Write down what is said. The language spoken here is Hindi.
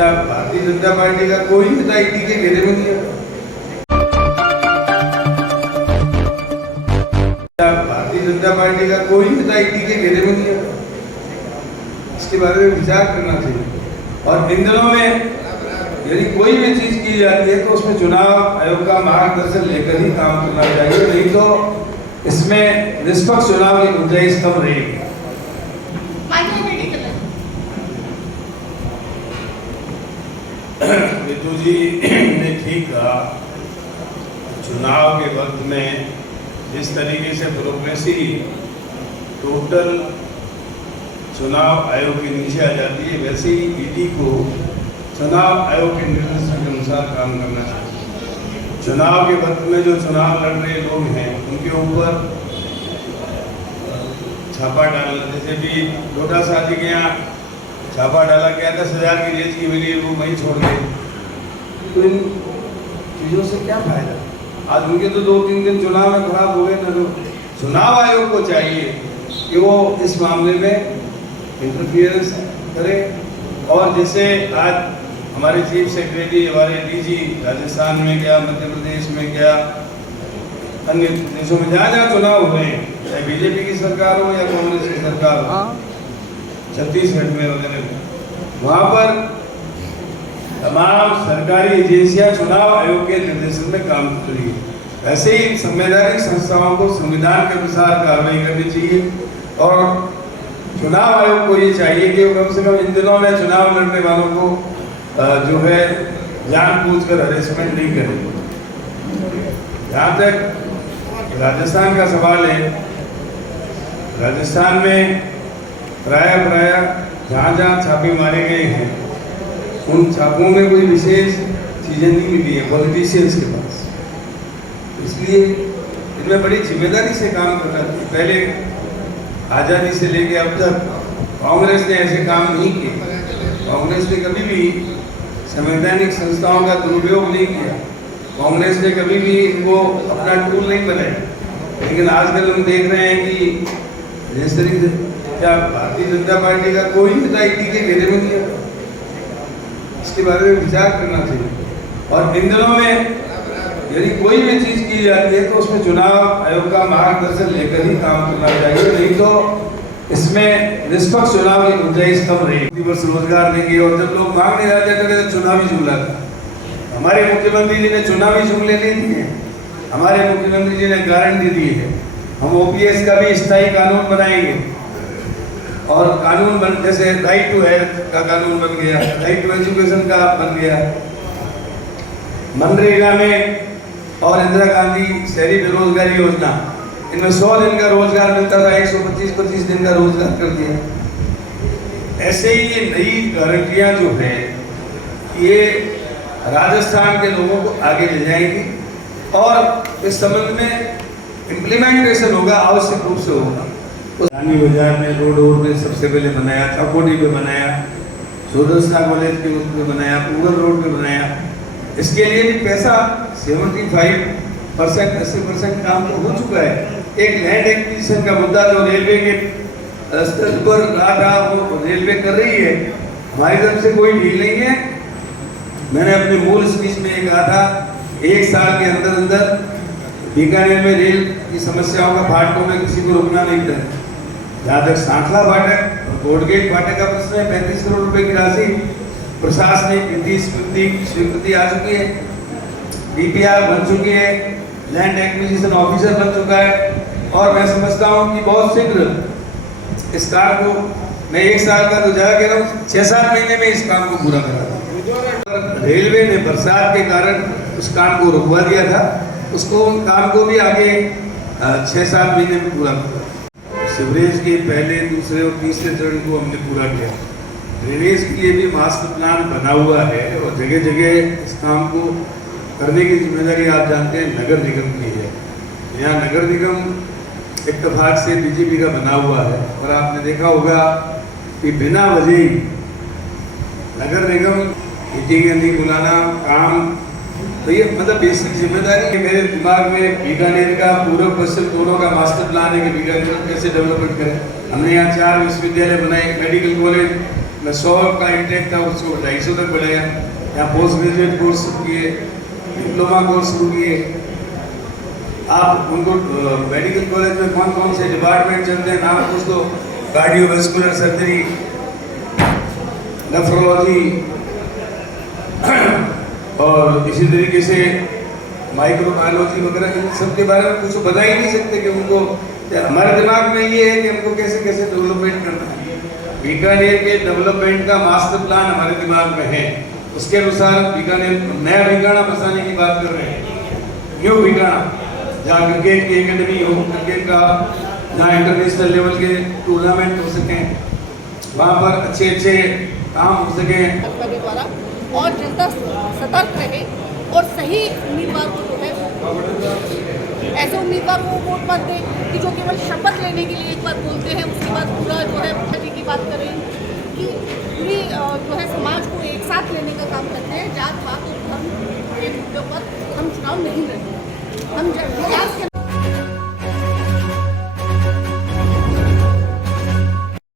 भारतीय जनता पार्टी का कोई नेता ईडी के घेरे में नहीं है। भारतीय जनता पार्टी का कोई नेता ईडी के घेरे में नहीं है। इसके बारे में विचार करना चाहिए। और इन दिनों में यदि कोई भी चीज की जाती है तो उसमें चुनाव आयोग का मार्गदर्शन लेकर ही काम करना चाहिए, नहीं तो इसमें निष्पक्ष चुनाव की गुंजाइश कम रहेगी। रितु जी ने ठीक कहा, चुनाव के वक्त में जिस तरीके से ब्यूरोक्रेसी टोटल चुनाव आयोग के नीचे आ जाती है, वैसे ही ईडी को चुनाव आयोग के निर्देशन के अनुसार काम करना चाहिए। चुनाव के वक्त में जो चुनाव लड़ रहे लोग हैं उनके ऊपर छापा डालना, जैसे भी लोटा शादी के यहाँ छापा डाला गया, 10,000 की रेत की मिली, वो वहीं छोड़ गए। तो इन चीज़ों से क्या फायदा? आज उनके तो 2-3 दिन चुनाव में खराब हो गए ना। तो चुनाव आयोग को चाहिए कि वो इस मामले में इंटरफियरेंस करे। और जैसे आज हमारे चीफ सेक्रेटरी, हमारे डीजी राजस्थान में गया, मध्य प्रदेश में गया, अन्य देशों में जहाँ जहाँ चुनाव हुए, चाहे बीजेपी की सरकार हो या कांग्रेस की सरकार हो, छत्तीसगढ़ में वगैरह, वहाँ पर तमाम सरकारी एजेंसियां चुनाव आयोग के निर्देशन में काम कर रही है। ऐसे ही संवैधानिक संस्थाओं को संविधान के अनुसार कार्रवाई करनी चाहिए। और चुनाव आयोग को ये चाहिए कि वो कम से कम इन दिनों में चुनाव लड़ने वालों को जो है जानबूझकर हरेसमेंट नहीं करे। जहाँ तक राजस्थान का सवाल है, राजस्थान में प्राय जहाँ जहाँ छापे मारे गए हैं, उन छापों में कोई विशेष चीज़ें नहीं मिली है पॉलिटिशियंस के पास। इसलिए इनमें बड़ी जिम्मेदारी से काम करना चाहिए। पहले आज़ादी से लेके अब तक कांग्रेस ने ऐसे काम नहीं किए। कांग्रेस ने कभी भी संवैधानिक संस्थाओं का दुरुपयोग नहीं किया। कांग्रेस ने कभी भी इनको अपना टूल नहीं बनाया। लेकिन आजकल हम देख रहे हैं कि जिस तरीके से क्या भारतीय जनता पार्टी का कोई नेता ईडी के घेरे में नहीं है। इसके बारे में विचार करना चाहिए। और इन दिनों में यदि कोई भी चीज की जाती है तो उसमें चुनाव आयोग का मार्गदर्शन लेकर ही काम करना चाहिए, नहीं तो इसमें निष्पक्ष चुनाव की गुंजाइश कम रहेगी। बस रोजगार देंगे और जब लोग मांग नहीं जाते तो चुनावी जुमला था। हमारे मुख्यमंत्री जी ने चुनावी जुमले नहीं दिए। हमारे मुख्यमंत्री जी ने गारंटी दी है, हम ओपीएस का भी स्थायी कानून बनाएंगे। और कानून बन, जैसे राइट टू हेल्थ का कानून बन गया, राइट टू एजुकेशन का बन गया, मनरेगा में और इंदिरा गांधी शहरी बेरोजगारी योजना, इनमें 100 दिन का रोजगार मिलता था, 125 दिन का रोजगार कर दिया। ऐसे ही ये नई गारंटियां जो है ये राजस्थान के लोगों को आगे ले जाएंगी। और इस संबंध में इम्प्लीमेंटेशन होगा, आवश्यक रूप से होगा। रानी बाजार में रोड पे सबसे पहले बनाया, छाकोटी पे बनाया, सुदर्शना कॉलेज के उसमें बनाया, पूगल रोड पे बनाया। इसके लिए भी पैसा 75% 80% काम तो हो चुका है। एक लैंड एक्विजिशन का मुद्दा जो रेलवे के स्तर पर रहा था, वो रेलवे कर रही है। हमारी तरफ से कोई डील नहीं है। मैंने अपने मूल स्पीच में ये कहा था, 1 साल के अंदर अंदर बीकानेर में रेल की समस्याओं का फाटकों में किसी को रुकना नहीं था। जहाँ तक सांखला फाटक और कोटगेट फाटक का प्रश्न है, 35 करोड़ रुपए की राशि प्रशासनिक स्वीकृति आ चुकी है, डीपीआर बन चुकी है, लैंड एक्विजिशन ऑफिसर बन चुका है। और मैं समझता हूँ कि बहुत शीघ्र इस काम को, मैं 1 साल का तो ज़्यादा कह रहा हूँ, 6-7 महीने में इस काम को पूरा करा दूँ। रेलवे ने बरसात के कारण उस काम को रुकवा दिया था, उसको काम को भी आगे 6-7 महीने में पूरा किया। सीवरेज के पहले, दूसरे और तीसरे चरण को हमने पूरा किया। ड्रेनेज के लिए भी मास्टर प्लान बना हुआ है और जगह जगह इस काम को करने की जिम्मेदारी आप जानते हैं नगर निगम की है। यहाँ नगर निगम इत्तेफाक से बीजेपी का बना हुआ है। और आपने देखा होगा कि बिना वजह नगर निगम मीटिंग नहीं बुलाना, काम तो ये मतलब बेसिक जिम्मेदारी है। मेरे दिमाग में बीकानेर का पूर्व पश्चिम दोनों का मास्टर प्लान है कि बीकानेर कैसे डेवलपमेंट करें। हमने यहाँ 4 विश्वविद्यालय बनाए, मेडिकल कॉलेज मैं 100 का इंटेक था उसको 250 तक बढ़ाया। यहाँ पोस्ट ग्रेजुएट कोर्स शुरू किए, डिप्लोमा कोर्स शुरू किए। आप उनको मेडिकल कॉलेज में कौन कौन से डिपार्टमेंट चलते हैं नाम पूछ दो, कार्डियोवैस्कुलर सर्जरी, नेफ्रोलॉजी और इसी तरीके से माइक्रोबायोलॉजी वगैरह, इन सब के बारे में कुछ बता ही नहीं सकते कि उनको, हमारे दिमाग में ये है कि हमको कैसे कैसे डेवलपमेंट करना है। बीकानेर के डेवलपमेंट का मास्टर प्लान हमारे दिमाग में है, उसके अनुसार बीकानेर नया बीकाना बसाने की बात कर रहे हैं। न्यू बीकाना, जहाँ क्रिकेट की एकेडमी हो, क्रिकेट का जहाँ इंटरनेशनल लेवल के टूर्नामेंट हो सकें, वहाँ पर अच्छे अच्छे काम हो सकें द्वारा, और जनता सतर्क रहे और सही उम्मीदवार को जो है ऐसे उम्मीदवार को वोट मत दें कि जो केवल शपथ लेने के लिए एक बार बोलते हैं, उसके बाद पूरा जो है जी की बात करें कि पूरी जो है समाज को एक साथ लेने का काम करते हैं। जात पात और धर्म के मुद्दों पर हम चुनाव नहीं लड़ेंगे। हम